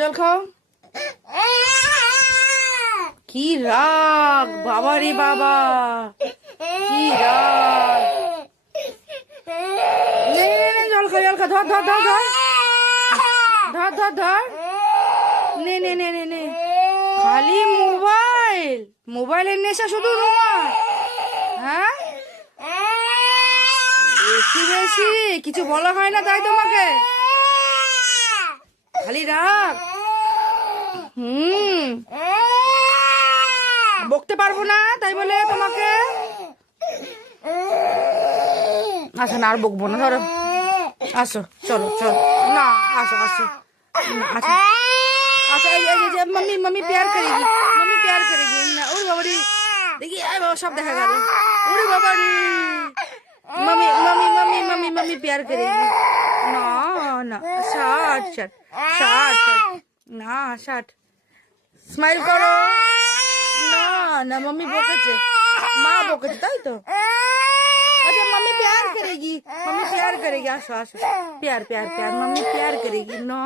জল খাও। কি রাগ বাবা রে বাবা, কি রাগ। জল খা জল খা, ধর ধর ধর ধর ধর ধর ধর, নে নে নে নে নে। খালি মোবাইল, মোবাইলের নেশা শুধু তোমার। হ্যাঁ, বেশি বেশি কিছু বলা হয় না তাই তোমাকে, খালি রাগ। বকতে পারবো না তাই বলে তোমাকে। আচ্ছা না, আর বকবো না, ধরো আসো, চলো চলো না, আসো আসো। আচ্ছা अच्छा मम्मी मम्मी प्यार करेगी, मम्मी प्यार करेगी ना। ओरे बाबा रे, देखिए आए बाबा सब देखा गया। ओरे बाबा रे, mummy mummy mummy mummy mummy प्यार करेगी ना ना। शाट शाट शाट शाट ना, शाट स्माइल करो ना ना। मम्मी बोकेছে, মা बोकेছে তাই তো। अच्छा मम्मी प्यार करेगी, मम्मी प्यार करेगी। आसो आसो, प्यार प्यार प्यार, मम्मी प्यार करेगी ना।